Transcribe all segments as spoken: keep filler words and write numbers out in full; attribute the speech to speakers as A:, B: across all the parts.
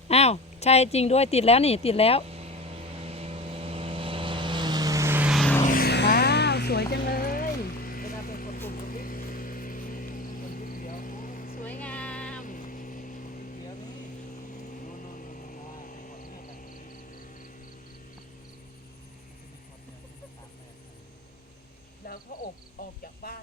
A: อ้าวใช่จริงด้วยติดแล้วนี่ติดแล้วว้าวสวยจังเลยสวยงาม
B: แล้วเขาอบออกจากบ้าน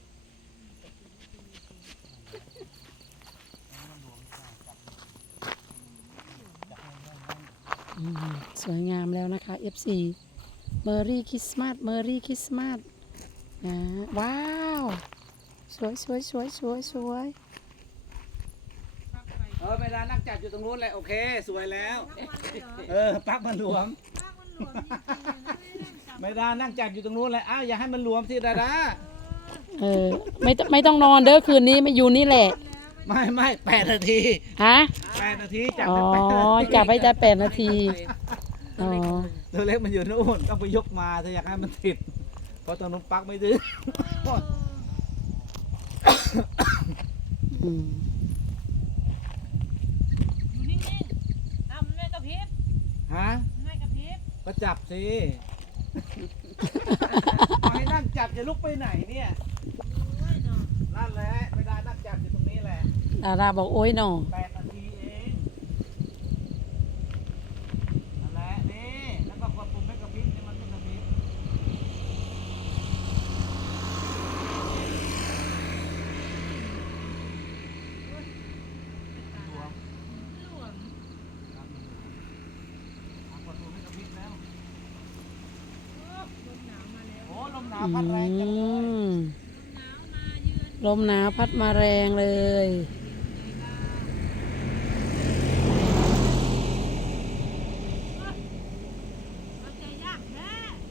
A: สวยงามแล้วนะคะ เอฟ ซี เมอรี่คริสต์มาสเมอรี่คริสต์มาสนะว้าวสวยสวยสวยสวยสวย
C: เออเวลานั่งจัดอยู่ตรงนู้นแหละโอเคสวยแล้วเออปักมันหลวมไม่ได้นั่งจัดอยู่ตรงนู้นแหละอ้าวอย่าให้มันหลวมสิดาดา
A: เออไม่ไม่ต้องนอนเด้อคืนนี้ไม่อยู่นี่แหละ
C: ไม่ไม่แปดนาที
A: ฮะ
C: แปดนาทีจับ
A: อ๋อ
C: ไปแปดนาที
A: จับไปจะแปดนาทีอ๋อ
C: ตัวเล็กมันอยู่นู่นต้องไปยกมาถ้าอยากให้มันติดเพราะตรงนู้นปักไม่ถึง
A: อืม
B: อยู่นิ่งๆอ้าวมันไม่กระพริบ
C: ฮะ
B: ไม่กระพริบ
C: ก็จับสิให้นั่งจับจะลุกไปไหนเนี่ยนั่นแหละไม่ได้นั่งจับอยู่ตรงนี้แหละ
A: ดาราบอกโอ้ยหนอ
C: แปดนาทีเองนั่นแหละนี่แล้วก็กดปุ่มให้กระพริบนี่มันเป็นกระพริบหลวม
B: หลวม
C: ครับเอากดปุ่มให้กระพริบแล้ว
B: ลมหนาวมาแล้ว
C: โอ้ลมหนาวพัดแรงจังเลย
A: อืม
B: ลมหนาวมาเยือน
A: ลมหนาวพัดมาแรงเลย
B: เอาใจยากแท้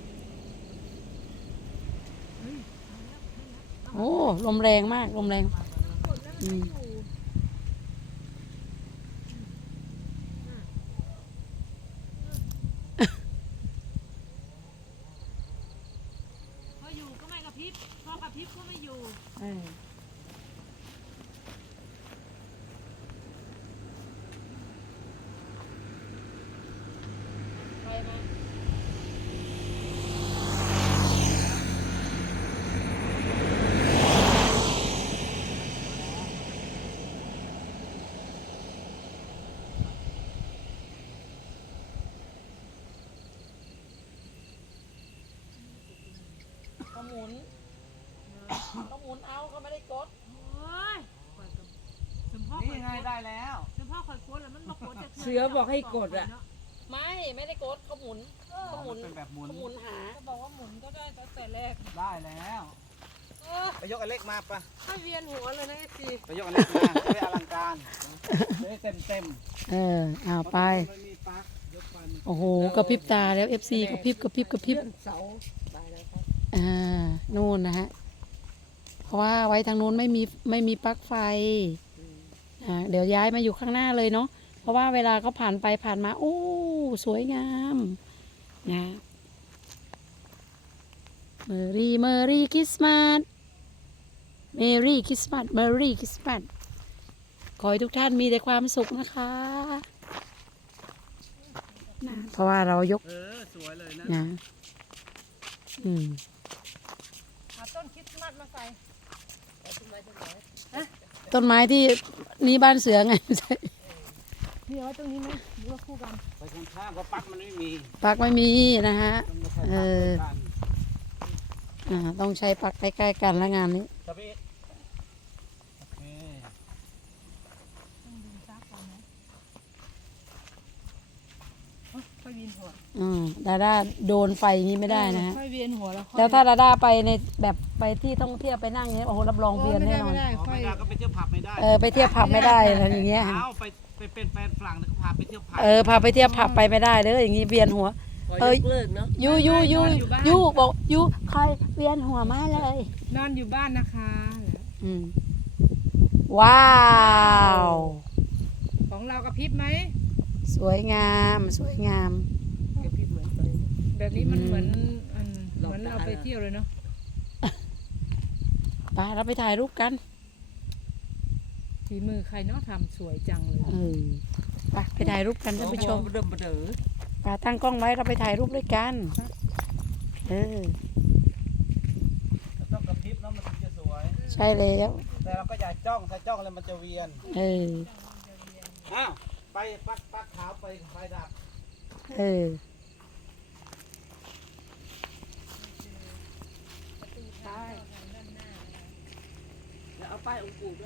A: โอ้ลมแรงมากลมแรงอืม
B: พออยู่ก็ไม่กระพริบพอกระพริบก็ไม่อยู่
A: เออ
B: ไปมา
A: เขาหมุนเขาหมุนเอาเขาไม่ได้กด
B: โอ้ยสมพ่อ
C: นี่
B: ข่อย
C: ไงได้แล้ว
B: สมพ่อข่อยโคตรแล้วมันบอกโคตรจะ
D: เสือบอกให้กดอะ
A: ไม่ไม่ได้กดเขาหมุนเขาหมุน
C: เป็นแบบหมุน
A: เขาหมุนหา
B: ก็บอกว่าหมุนก็ได้ตั้งแต่แรก
C: ได้แล้ว
B: เออ
C: ไปยกอันเล็กมาปะ
B: ให้เวียนหัวเลยนะไอ้สิ
C: ไปยกอันเล็กมาไปอลังการไปเต็มเต็ม
A: เออเอาไป
C: มันมีปลั๊กยกไป
A: โอ้โหกระพริบตาแล้ว เอฟ ซี กระพริบกระพริบกระพริบ
D: เสาตายแล้วครับ
A: อ่านู่นนะฮะเพราะว่าไว้ทางนู้นไม่มีไม่มีปลั๊กไฟอ่าเดี๋ยวย้ายมาอยู่ข้างหน้าเลยเนาะเพราะว่าเวลาเขาผ่านไปผ่านมาโอ้สวยงามนะเมอรี่เมอรี่คริสต์มาสเมรี่คริสต์มาสเมอรี่คริสต์มาสขอให้ทุกท่านมีแต่ความสุขนะคะนะเพราะว่าเรายก
C: เออสวยเลยนะ
A: นะอืม
B: เอาต้นคริสต์มาสมาใส่
A: ต้นไม้ที่นี่บ้านเสือไง ไม่ใช่
B: พี่เอาไว้ตรงนี้ไหมหรือว่าคู่กัน
C: ไปข้างๆเพราะปลั๊กมันไม่มี
A: ปลั๊กไม่มีนะฮะ
C: ต้องมาใช้
A: เอ
C: ปลั๊ก
A: อ
C: ด้วยกัน
A: อ่าต้องใช้ปลั๊กใกล้ๆกันแล้วงานนี้
C: ครับพี่โอเค
B: ต้องดึงซักก่อนนะเอ้ยค่อยเวียนหัว
A: อืมดาด้าโดนไฟอย่างนี้ไม่ได้นะฮะ
B: ค่อยเวียนหัวแล้วค่อย
A: แล้วถ้าดาด้าไปในแบบไปที่ท่องเที่ยวไปนั่งอย่างเงี้ยโอ้โหรับรองเบียนแน่นอน
B: ไม่ได้
C: อ๋อ
B: ค่อย
C: ไม่ได้ก็ไปเที่ยวผับไม่ได้
A: เออไปเที่ยวผับไม่ได้อะไรอย่างเงี้ยค่ะ
C: เอาไปไปเป็นแฟนฝรั่งแล้วก็พาไปเที่ยวผับ
A: เออพาไปเที่ยวผับไปไม่ได้เลยอย่างงี้เวียนหัว
D: ขอ
A: เอ้
D: ย
A: ย
D: กเลิกเนาะ
A: ยูยูยูยูบอกยูคอยเวียนหัวมาเลย
B: นอนอยู่บ้านนะคะ
A: อืมว้าว
B: ของเรากระพริบไหม
A: สวยงามสวยงาม
D: เดี๋ยวพี่เหมือนไป
B: แบบนี้มัน
A: อืม
B: เหมือนอัน
D: หลอก
B: เหมือนเรา
D: ตา
B: ไปเที่ยวเลยเนาะ
A: ไปเราไปถ่ายรูปกัน
B: ฝีมือใครเนาะทำสวยจังเลย
A: เออไปไปถ่ายรูปกันท่านผู้ชม
D: เดิมเดิม
A: ไปตั้งกล้องไว้เราไปถ่ายรูปด้วยกัน เออ
C: ต้องกระพริบเนาะมันถึงจะสวย
A: ใช่แล้ว
C: แต่เราก็อย่าจ้องถ้าจ้องแล้วมันจะเวียน
A: เออ
C: อ้าวไปปักปักขาวไปไฟดับ
A: เออ
D: แล้วเอาป้ายองค์ปู่ด้วย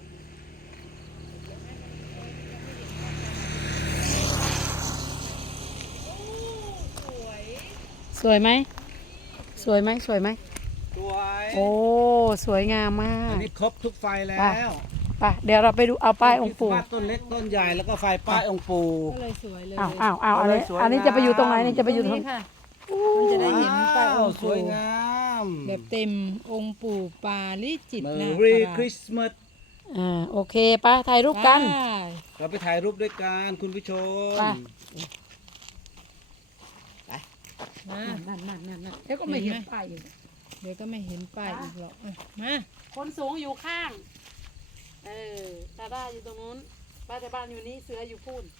A: สวยไหม สวยไหมสวยไหม
C: สวย
A: โอ้ สวยงามมา
C: อั
A: ก
C: นนี้ครบทุกไฟแล้ว
A: ไปเดี๋ยวเราไปดูเอาป้ายองค์ปู่
C: คริสต์มาสต้นเล็กต้นใหญ่แล้วก็ไฟป้ายองค์ปู่
B: ก็เลยสวยเลย
A: อ้าวอ้าวอ้าวอันนี้
C: สวย
A: อันนี้จะไปอยู่ตรงไหน
C: งาม
A: นี่จะไปอยู่ตรง
B: นี้ค่ะ มันจะได้เห็นป้ายองค์
C: ส
B: ปู่
C: วยงาม
B: แบบเต็มองค์ปู่ปาลิจิต
C: เม
B: นา
C: รี
B: ค
C: คริสต์มาส
A: อ่าโอเคไป้าถ่ายรูปกัน
B: ได้
C: เราไปถ่ายรูปด้วยกันคุณผู้ชม
A: ไป
B: มา
A: นั่นนั่นนั่นนั่นเดี๋ยวก็ไม่เห็นป้ายอยู่
B: เดี๋ยวก็ไม่เห็นป้ายอีกหรอกอ่ะมา
A: คนสูงอยู่ข้าง เออตาด้าอยู่ตรงนู้นป้าแต่บ้านอยู่นี่เสืออยู่พูน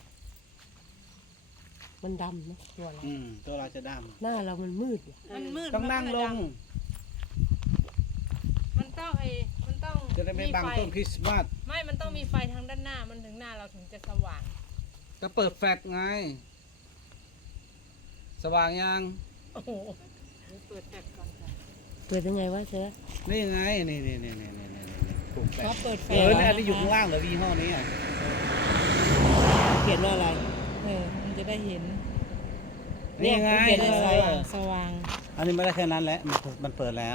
D: มันดำนะตัวเรา
C: อืมตัวเราจะด
D: หน้าเรามันมืดว่ะ
B: มันมืด
C: ำต้องนั่งลง
B: มันต้องไอ้มันต้อง
C: จะได้ไม่บัง
B: ฟ
C: ต้นคริสต์มาส
B: ไม่ มันต้องมีไฟทางด้านหน้า มันถึงหน้าเราถึงจะสว่าง
C: ก็เปิดแฟลชไง สว่างยัง
B: โอ้โหเดี๋ยวเปิดแฟลชก่อนค่ะ
D: เปิดยังไงวะเสือ
C: นี่ไงนี่นี่นี่นี่นี่นี่นี่ปลูกแฟล
B: ขอ
C: ช
B: เปิดแฟล
C: เอ
B: ช
C: อเนี่ยอันนี้อยู่ข้างล่างเหรอยี่ห้อนี้อ่ะ
D: เขียนว่าอะไร
B: เออ มันจะได้เห็น
C: นี่ไง
B: จะได้ส
C: เอ
B: ว่าง
C: อ
B: สว่าง
C: อันนี้ไม่ได้แค่นั้นแหละมันมันเปิดแล้ว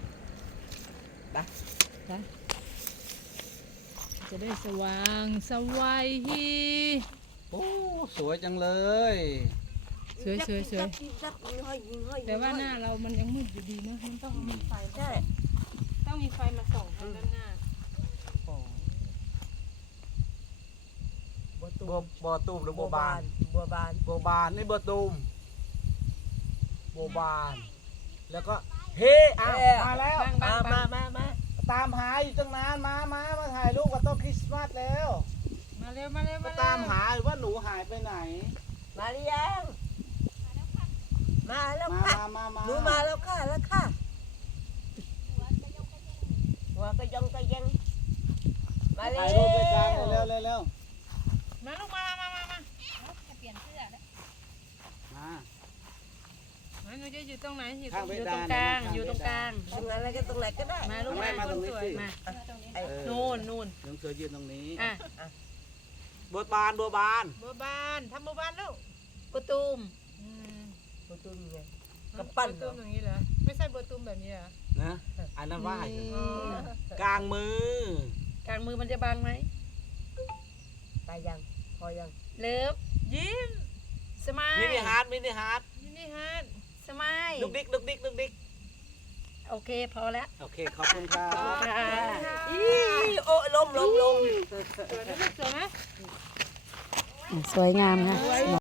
B: จะได้สว่างสวัยฮี
C: โอ้สวยจังเลย
B: สวยสวยสวยแต่ว่าหน้าเรามันยังมืดอยู่ดีเนอะมันต้องมีไฟใช่ต้องมีไฟมาส่องทางด้านหน้า
C: บัวบัวตูมหรือบัวบาน
D: บัวบาน
C: บัวบานนี่บัวตูมบัวบาน แล้วก็เฮ้อ้าวมาแล้ว
B: บ้างบ้าง
D: มา
B: บ้าง
D: มามา
C: ตามหาอยู่ตั้งนานมามามาถ่ายรูปกับต้นคริสต์มาสแล้ว
B: มาเร็วมาเร็ว
C: มา
B: มาเร็ว
C: ตามหาอยู่ว่าหนูหายไปไหน
D: มาหรือยังมาแล้ว
C: มา
D: ค่ะ
C: มามามา
D: หนูมาแล้วค่ะแล้วค่ะหัวกระยงกระยังมาเร็
C: ถ่ายว รูปด้วยกันเร็วเร็วเร็ว
B: มาลูกมามามามา
C: มา
B: มาหนูจะอยู่ตรงไหนอยู่ต
C: ข้า
B: รง ง
C: เว
A: อยู่ต
C: ดา
A: รง
C: น
A: กลาง
C: ข้
A: อยู่ตรงกลาง
D: ตรงไหนอะไรก็ตรงไหนก็ได้
B: มาลูก
C: แม่มาตรงนี้สิ
B: มา
D: ไอ้
C: เออ
B: นู่นนู่น
C: น้องเสือยืนตรงนี้
B: อ่ะ
C: บัวบานบัวบาน
B: บัวบานทำบัวบานลูก
A: ประตูม
B: อืม
D: ประตูนี่ไง กำปั้นเหร
B: บั
D: อ
B: วตูมอย่างนี้เหรอไม่ใช่บัวตูมแบบนี้เหรอ
C: นะอันนั้นว่าอยู่
B: อ๋อก
C: ลางมือก
A: ลางมือมันจะบังไหม
D: ตายยังพอยัง
A: เลิฟ
B: ยิ้ม
A: สมาย
C: มินิฮาร์ดมินิฮาร์ด
B: มินิฮาร์ด
A: สมาย
C: ดุกดิกดุกดิกดุกดิก
A: โอเคพอแล้ว
C: โอเคขอบคุณครับ
A: ค่ะ
D: อีโอ้ลมลมลม
B: สวยไหมลูกสวยไหม
A: สวยงามค่ะ